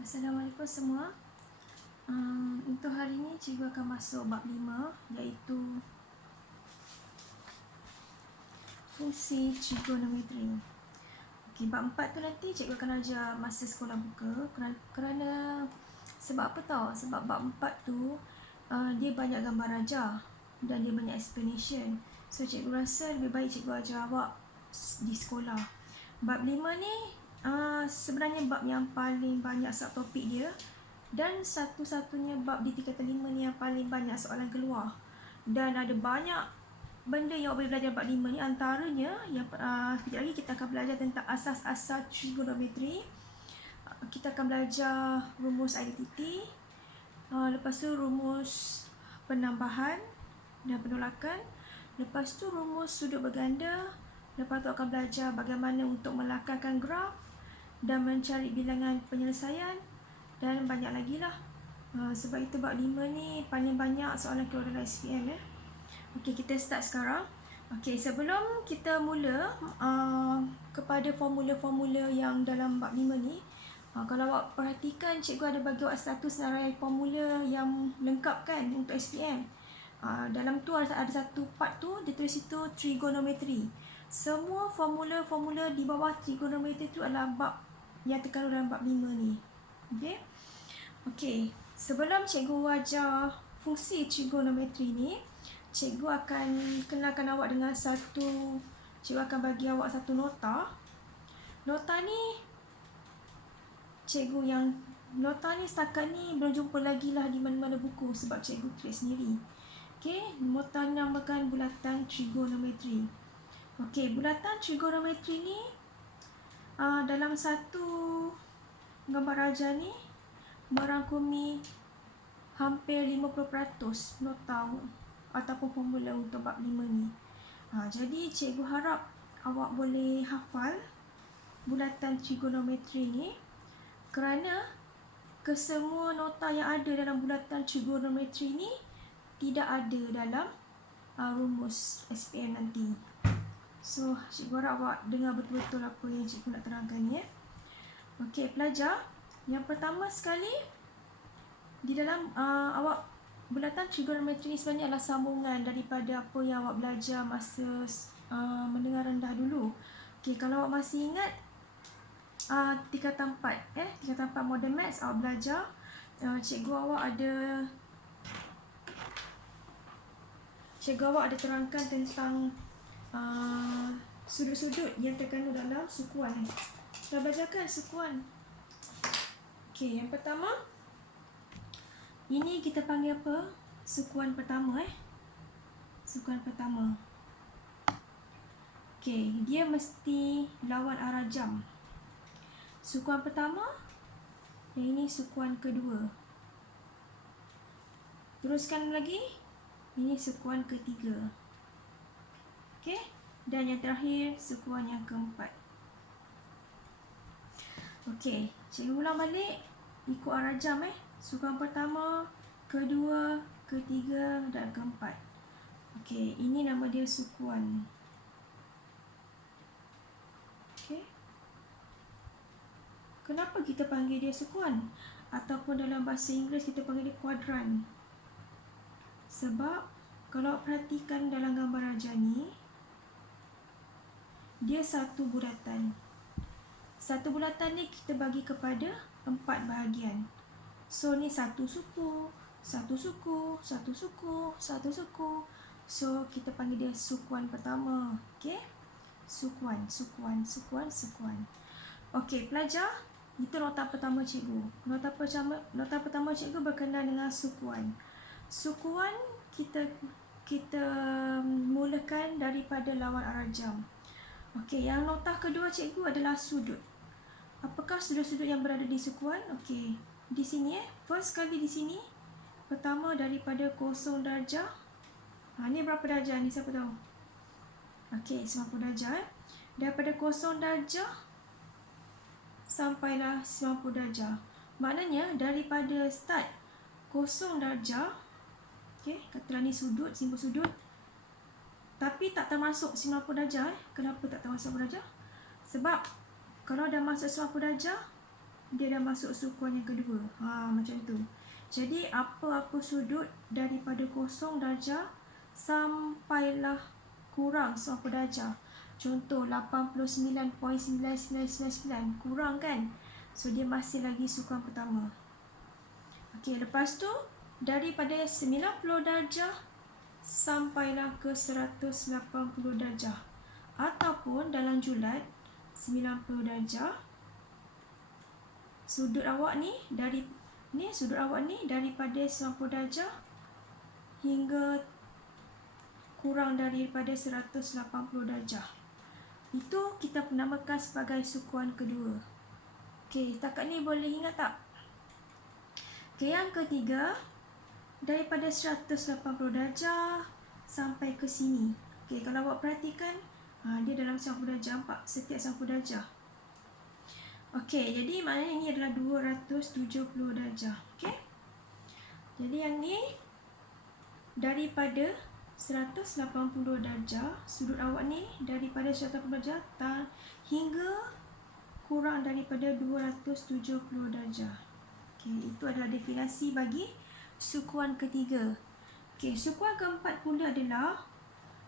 Assalamualaikum semua. Untuk hari ini cikgu akan masuk bab 5, iaitu fungsi trigonometri. Okey, bab 4 tu nanti cikgu akan ajar masa sekolah buka. Kerana sebab apa tau? Sebab bab 4 tu dia banyak gambar rajah dan dia banyak explanation. So cikgu rasa lebih baik cikgu ajar awak di sekolah. Bab 5 ni sebenarnya bab yang paling banyak subtopik dia, dan satu-satunya bab di tingkatan 5 ni yang paling banyak soalan keluar. Dan ada banyak benda yang awak boleh belajar bab 5 ni. Antaranya yang sekejap lagi kita akan belajar tentang asas-asas trigonometri. Kita akan belajar rumus identiti, lepas tu rumus penambahan dan penolakan, lepas tu rumus sudut berganda, lepas tu akan belajar bagaimana untuk melakarkan graf dan mencari bilangan penyelesaian, dan banyak lagi lah. Sebab itu bab 5 ni paling banyak soalan keluar dalam SPM . Okey, kita start sekarang. Okey, sebelum kita mula kepada formula-formula yang dalam bab 5 ni, kalau awak perhatikan, cikgu ada bagi awak satu senarai formula yang lengkap kan untuk SPM. Dalam tu ada satu part tu dia tulis itu trigonometri. Semua formula-formula di bawah trigonometri tu adalah bab yang terkandung dalam bab 5 ni. Okey, sebelum cikgu ajar fungsi trigonometri ni, cikgu akan kenalkan awak dengan cikgu akan bagi awak satu nota. Nota ni setakat ni belum jumpa lagi lah di mana-mana buku sebab cikgu create sendiri. Okey, nota namakan bulatan trigonometri. Okey, bulatan trigonometri ni dalam satu gambar rajah ni merangkumi hampir 50% nota ataupun formula untuk bab 5 ni. Jadi cikgu harap awak boleh hafal bulatan trigonometri ni, kerana kesemua nota yang ada dalam bulatan trigonometri ni tidak ada dalam rumus SPM nanti. So cikgu harap awak dengar betul-betul apa yang cikgu nak terangkan ni. Okey pelajar, yang pertama sekali di dalam awak bulatan trigonometri ni sebenarnya adalah sambungan daripada apa yang awak belajar masa menengah rendah dulu. Okey, kalau awak masih ingat tingkatan 4 tingkatan 4 modern maths awak belajar, cikgu awak ada terangkan tentang sudut-sudut yang terkandung dalam sukuan. Dah belajar kan sukuan? Okey, yang pertama ini kita panggil apa? Sukuan pertama Sukuan pertama. Okey, dia mesti lawan arah jam. Sukuan pertama, yang ini sukuan kedua. Teruskan lagi, ini sukuan ketiga. Okey, dan yang terakhir sukuan yang keempat. Okey, cikgu ulang balik ikut arah jam Sukuan pertama, kedua, ketiga dan keempat. Okey, ini nama dia sukuan. Okey. Kenapa kita panggil dia sukuan? Ataupun dalam bahasa Inggeris kita panggil dia kuadran. Sebab kalau perhatikan dalam gambar rajah ni, dia satu bulatan. Satu bulatan ni kita bagi kepada 4 bahagian. So ni satu suku, satu suku, satu suku, satu suku. So kita panggil dia sukuan pertama. Okey? Sukuan. Okey, pelajar, itu nota pertama cikgu. Nota pertama cikgu berkenaan dengan sukuan. Sukuan kita mulakan daripada lawan arah jam. Okey, yang nota kedua cikgu adalah sudut. Apakah sudut-sudut yang berada di sukuan? Okey, di sini first kali di sini. Pertama daripada 0 darjah. Ni berapa darjah ni siapa tahu? Okey, 90 darjah Daripada 0 darjah sampailah 90 darjah. Maknanya daripada start 0 darjah, okey, katalah ni sudut, simbol sudut. Tapi tak termasuk 90 darjah Kenapa tak termasuk 90 darjah? Sebab kalau dah masuk 90 darjah, dia dah masuk sukuan yang kedua. Macam tu. Jadi apa-apa sudut daripada 0 darjah sampailah kurang 90 darjah. Contoh 89.9999 kurang kan? So dia masih lagi sukuan pertama. Okey, lepas tu daripada 90 darjah sampailah ke 180 darjah. Ataupun dalam julat 90 darjah. Sudut awak ni sudut awak ni daripada 90 darjah hingga kurang daripada 180 darjah. Itu kita namakan sebagai sukuan kedua. Okey, setakat ni boleh ingat tak? Okey, yang ketiga daripada 180 darjah sampai ke sini. Okey, kalau awak perhatikan dia dalam 90 darjah, nampak setiap 90 darjah. Okey, jadi maknanya ini adalah 270 darjah. Okey. Jadi yang ni daripada 180 darjah, sudut awak ni daripada 180 darjah hingga kurang daripada 270 darjah. Okey, itu adalah definisi bagi sukuan ketiga. Okey, sukuan keempat pula adalah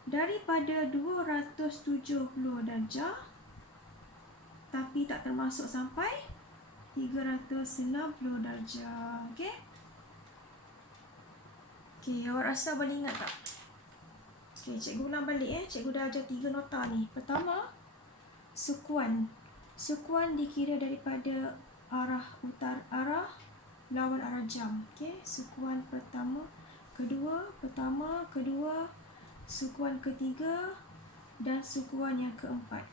daripada 270 darjah tapi tak termasuk sampai 360 darjah. Okey. Okey, awak rasa boleh ingat tak? Okey, cikgu ulang balik Cikgu dah ajar 3 nota ni. Pertama, sukuan. Sukuan dikira daripada arah lawan arah jam. Okey, sukuan pertama, kedua, sukuan ketiga dan sukuan yang keempat.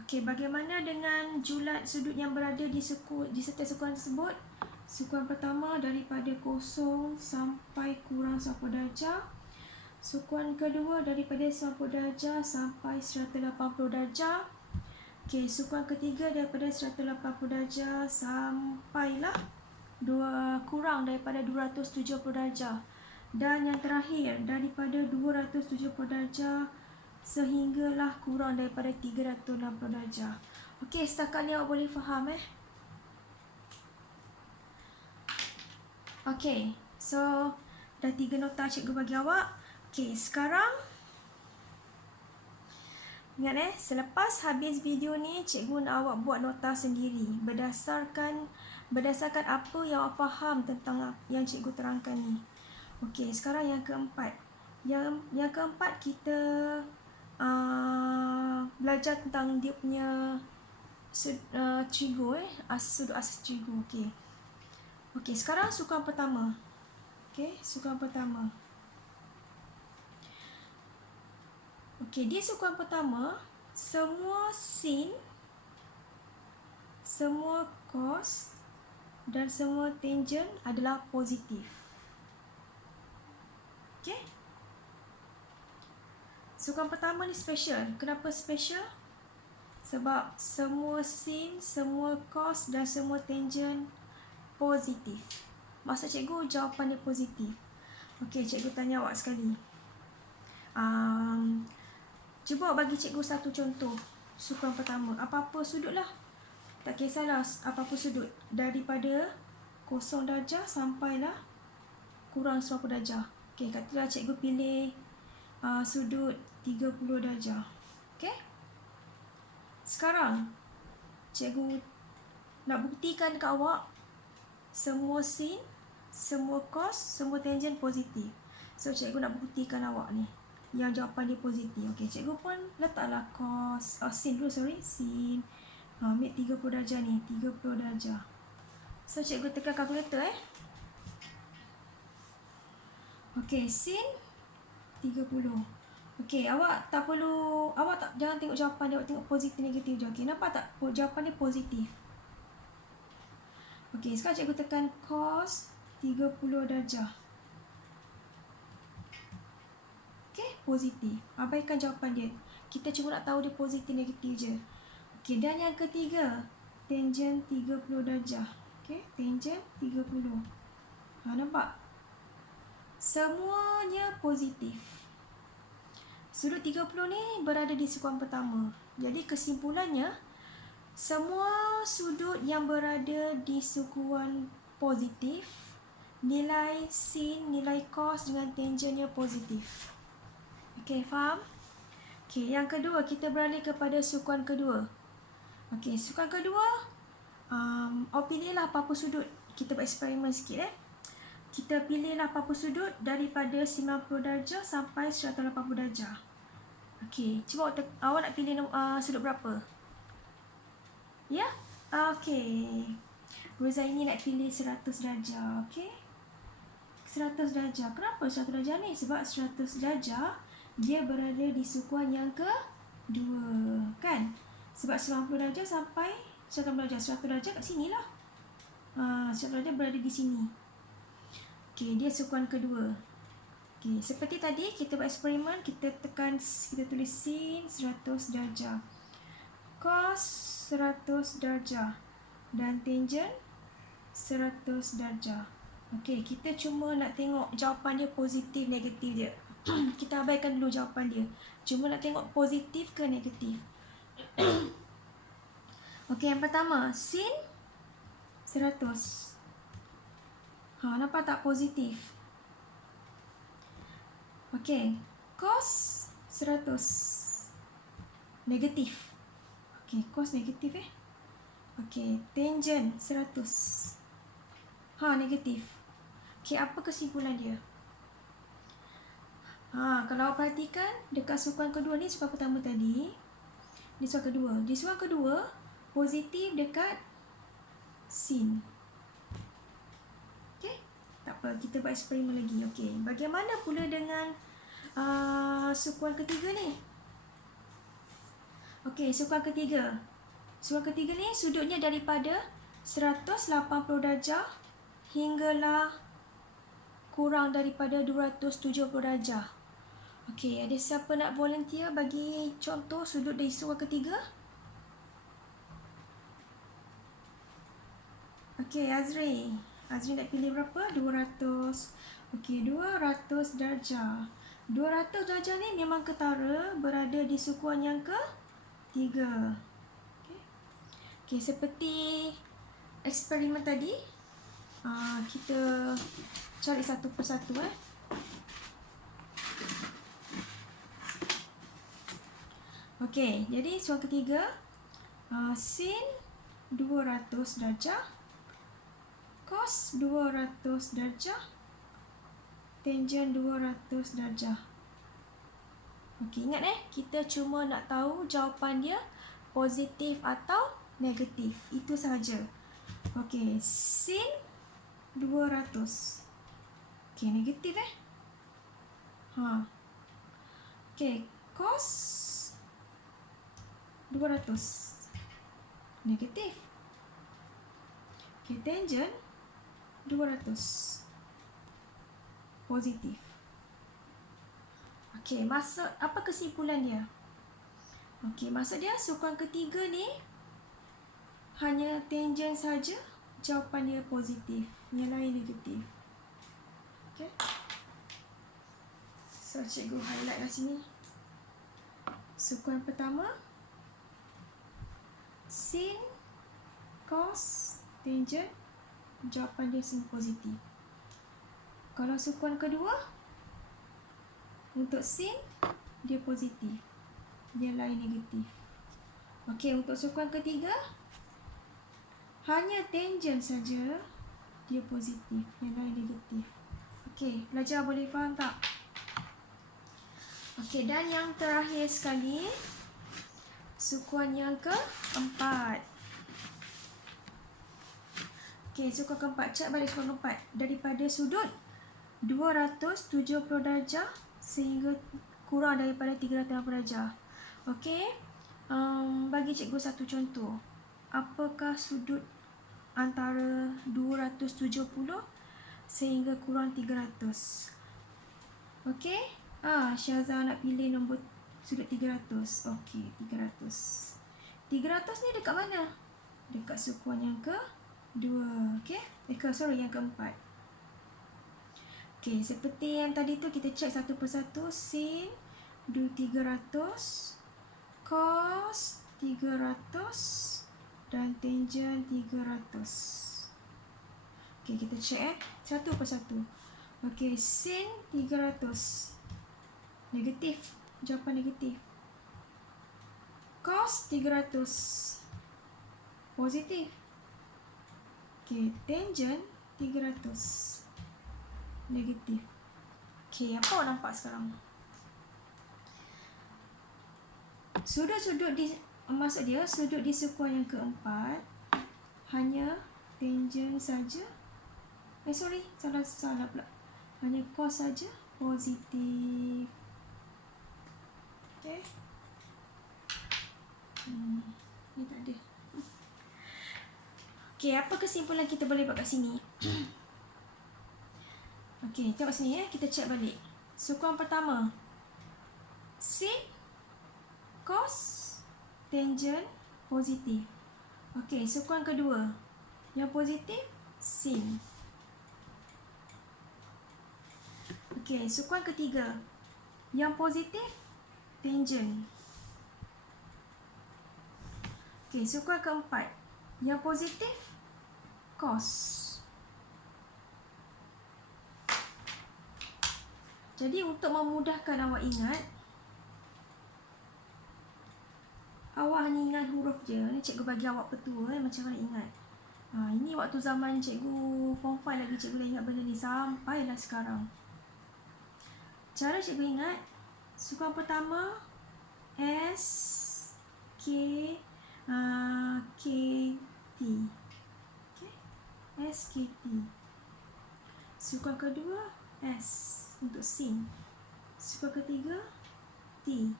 Okey, bagaimana dengan julat sudut yang berada di setiap sukuan tersebut? Sukuan pertama daripada 0 sampai kurang 90 darjah. Sukuan kedua daripada 90 darjah sampai 180 darjah. Okey, sukuan ketiga daripada 180 darjah sampailah kurang daripada 270 darjah. Dan yang terakhir daripada 270 darjah sehinggalah kurang daripada 360 darjah. Okey, setakat ni awak boleh faham Okey, so dah 3 nota cikgu bagi awak. Okey, sekarang ingat selepas habis video ni cikgu nak awak buat nota sendiri berdasarkan apa yang awak faham tentang yang cikgu terangkan ni. Okey, sekarang yang keempat. Yang keempat kita belajar tentang dia punya trigo sudut asas trigo. Okey, sekarang sukuan pertama. Okey, sukuan pertama. Okey, di sukuan pertama semua sin, semua cos dan semua tangent adalah positif. Okey. Sukuan pertama ni special. Kenapa special? Sebab semua sin, semua cos dan semua tangent positif. Maksud cikgu jawapan dia positif. Okey, cikgu tanya awak sekali. Cuba bagi cikgu satu contoh sukuan pertama. Apa-apa sudut lah. Tak kisahlah apa-apa sudut. Daripada 0 darjah sampailah kurang 90 darjah. Okey, katalah cikgu pilih sudut 30 darjah. Okey. Sekarang cikgu nak buktikan dekat awak semua sin, semua cos, semua tangent positif. So cikgu nak buktikan awak ni yang jawapan dia positif. Okey, cikgu pun letaklah sin dulu, sin. Ambil 30 darjah ni, 30 darjah. So cikgu tekan kalkulator Okey, sin 30. Okey, awak jangan tengok jawapan dia, awak tengok positif negatif je. Okey, nampak tak jawapan dia positif. Okey, sekarang cikgu tekan cos 30 darjah. Okey, positif. Abaikan jawapan dia. Kita cuma nak tahu dia positif negatif je. Okey, dan yang ketiga, tangent 30 darjah. Okey, tangent 30. Nampak? Semuanya positif. Sudut 30 ni berada di sukuan pertama. Jadi kesimpulannya, Semua sudut yang berada di sukuan positif, nilai sin, nilai cos dengan tangennya positif. Okey, faham? Okey, yang kedua, kita beralih kepada sukuan kedua. Okey, sukuan kedua, awak pilihlah apa-apa sudut. Kita buat eksperimen sikit Kita pilihlah apa-apa sudut daripada 90 darjah sampai 180 darjah. Okey, cuba awak nak pilih sudut berapa? Ya? Okey. Rozaini nak pilih 100 darjah, okey? 100 darjah. Kenapa 100 darjah ni? Sebab 100 darjah dia berada di sukuan yang kedua, kan? Sebab 90 darjah sampai 180 darjah. 100 darjah kat sini lah. 100 darjah berada di sini. Okey, dia sukuan kedua. Okey, seperti tadi kita buat eksperimen, kita tulis sin 100 darjah, cos 100 darjah dan tangen 100 darjah. Okey, kita cuma nak tengok jawapan dia positif negatif dia. Kita abaikan dulu jawapan dia. Cuma nak tengok positif ke negatif. Okey, yang pertama, sin 100. Nampak tak positif? Okey, cos 100. Negatif. Okey, cos negatif Okey, tangen 100. Negatif. Okey, apa kesimpulan dia? Kalau awak perhatikan dekat sukuan kedua ni, sukuan pertama tadi, di sukuan kedua. Di sukuan kedua, positif dekat sin. Okey, tak apa, kita buat eksperimen lagi. Okey, bagaimana pula dengan sukuan ketiga ni? Okey, sukuan ketiga. Sukuan ketiga ni sudutnya daripada 180 darjah hinggalah kurang daripada 270 darjah. Okey, ada siapa nak volunteer bagi contoh sudut dari sukuan ketiga? Okey, Azri. Azri nak pilih berapa? 200. Okey, 200 darjah. 200 darjah ni memang ketara berada di sukuan yang ketiga. Okey, seperti eksperimen tadi, kita cari satu persatu Okey, jadi soal ketiga, sin 200 darjah, cos 200 darjah, tangen 200 darjah. Okey, ingat kita cuma nak tahu jawapan dia positif atau negatif. Itu sahaja. Okey, sin 200. Okey, negatif Okey, cos 200. Negatif. Okey, tangen 200. Positif. Okey, maksud apa kesimpulan dia? Okey, maksud dia sukuan ketiga ni hanya tangen saja jawapan dia positif, yang lain negatif. Okey. So, cikgu highlight kat sini. Sukuan pertama, sin, cos, tangen, jawapan dia semua positif. Kalau sukuan kedua, untuk sin, dia positif, yang lain negatif. Okey, untuk sukuan ketiga, hanya tangen saja dia positif, yang lain negatif. Okey, belajar boleh faham tak? Okey, dan yang terakhir sekali, sukuan yang keempat. Okey, sukuan keempat. Cek balik sukuan keempat. Daripada sudut 270 darjah sehingga kurang daripada 360 darjah. Okey, bagi cikgu satu contoh. Apakah sudut antara 270 sehingga kurang 300? Okey, Syazah nak pilih nombor sudut 300. Okey, 300. 300 ni dekat mana? Dekat sukuan yang kedua. Okey, yang keempat. Okey, seperti yang tadi tu kita cek satu persatu. Sin 300, cos 300, dan tangent 300. Okey, kita check satu persatu. Okey, sin 300 negatif, jawapan negatif. Cos 300 positif. Okey, tangent 300 negatif. Okey, apa awak nampak sekarang? Sudut-sudut di, maksud dia sudut di sekuan yang keempat hanya tangent saja. Salah pula. Hanya cos saja positif. Okey. Ni tak ada. Okey, apa kesimpulan kita boleh buat kat sini? Okey, tengok sini ya, kita check balik. Sekuan pertama, sin, cos, tangent positif. Okey, sekuan kedua, yang positif sin. Okey, sekuan ketiga, yang positif tangent. Okey, sekuan keempat, yang positif cos. Jadi untuk memudahkan awak ingat, awak hanya ingat huruf je. Ni cikgu bagi awak petua macam mana ingat. Ini waktu zaman cikgu form 5 lagi cikgu dah ingat benda ni sampailah sekarang. Cara cikgu ingat, sekuan pertama S K K T. Okay. S K T. Sekuan kedua S untuk sin. Sekuan ketiga T.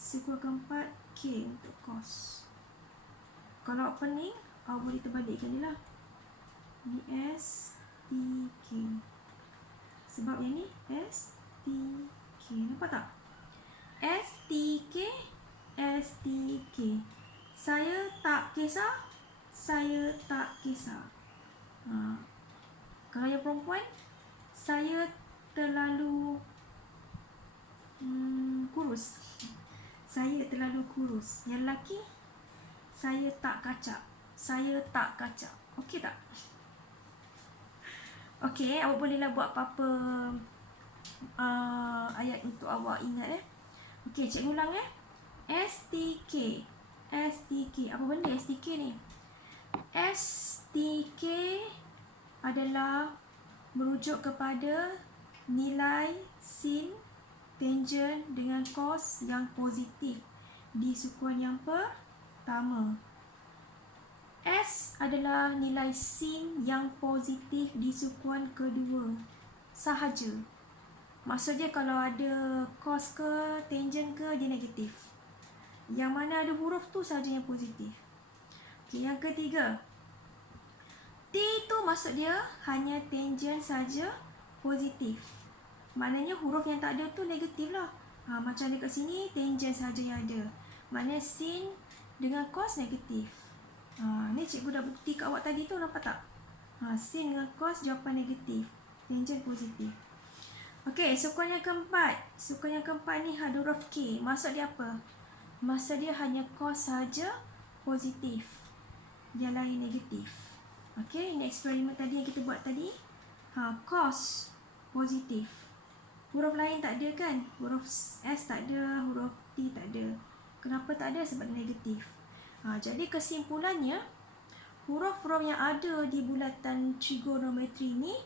Sekuan keempat K untuk cos. Kalau awak pening, awak boleh terbalikkan dia lah. Ni S T K. Sebab yang ni S T K. Nampak tak? S T K, S T K. Saya tak kisah, saya tak kisah. Kalau yang perempuan, saya terlalu kurus. Saya terlalu kurus. Yang lelaki, saya tak kacak. Saya tak kacak. Okey tak? Okey, awak bolehlah buat apa-apa ayat untuk awak ingat. Okey, cikgu ulang STK. STK. Apa benda STK ni? STK adalah merujuk kepada nilai sin, tangent dengan cos yang positif di sekuan yang pertama. S adalah nilai sin yang positif di sekuan kedua sahaja. Maksudnya kalau ada cos ke tangent ke, dia negatif. Yang mana ada huruf tu sahaja yang positif. Okay, yang ketiga, T tu maksud dia hanya tangent saja positif. Maknanya huruf yang tak ada tu negatif lah. Macam dekat sini tangent saja yang ada. Maknanya sin dengan cos negatif. Ni cikgu dah bukti kat awak tadi tu, nampak tak? Sin dengan cos jawapan negatif, tangent positif. Okey, sekuan yang keempat. Sekuan yang keempat ni ada huruf K. Maksud dia apa? Maksud dia hanya cos saja positif, yang lain negatif. Okey, ini eksperimen tadi yang kita buat tadi. Cos positif. Huruf lain tak ada kan? Huruf S tak ada, huruf T tak ada. Kenapa tak ada? Sebab dia negatif. Jadi kesimpulannya, huruf-huruf yang ada di bulatan trigonometri ni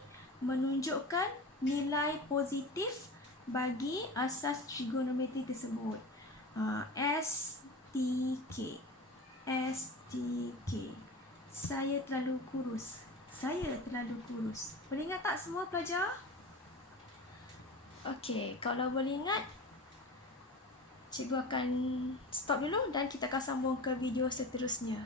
menunjukkan nilai positif bagi asas trigonometri tersebut. S, T, K. S, T, K. Saya terlalu kurus. Saya terlalu kurus. Boleh ingat tak semua pelajar? Okey, kalau boleh ingat, cikgu akan stop dulu dan kita akan sambung ke video seterusnya.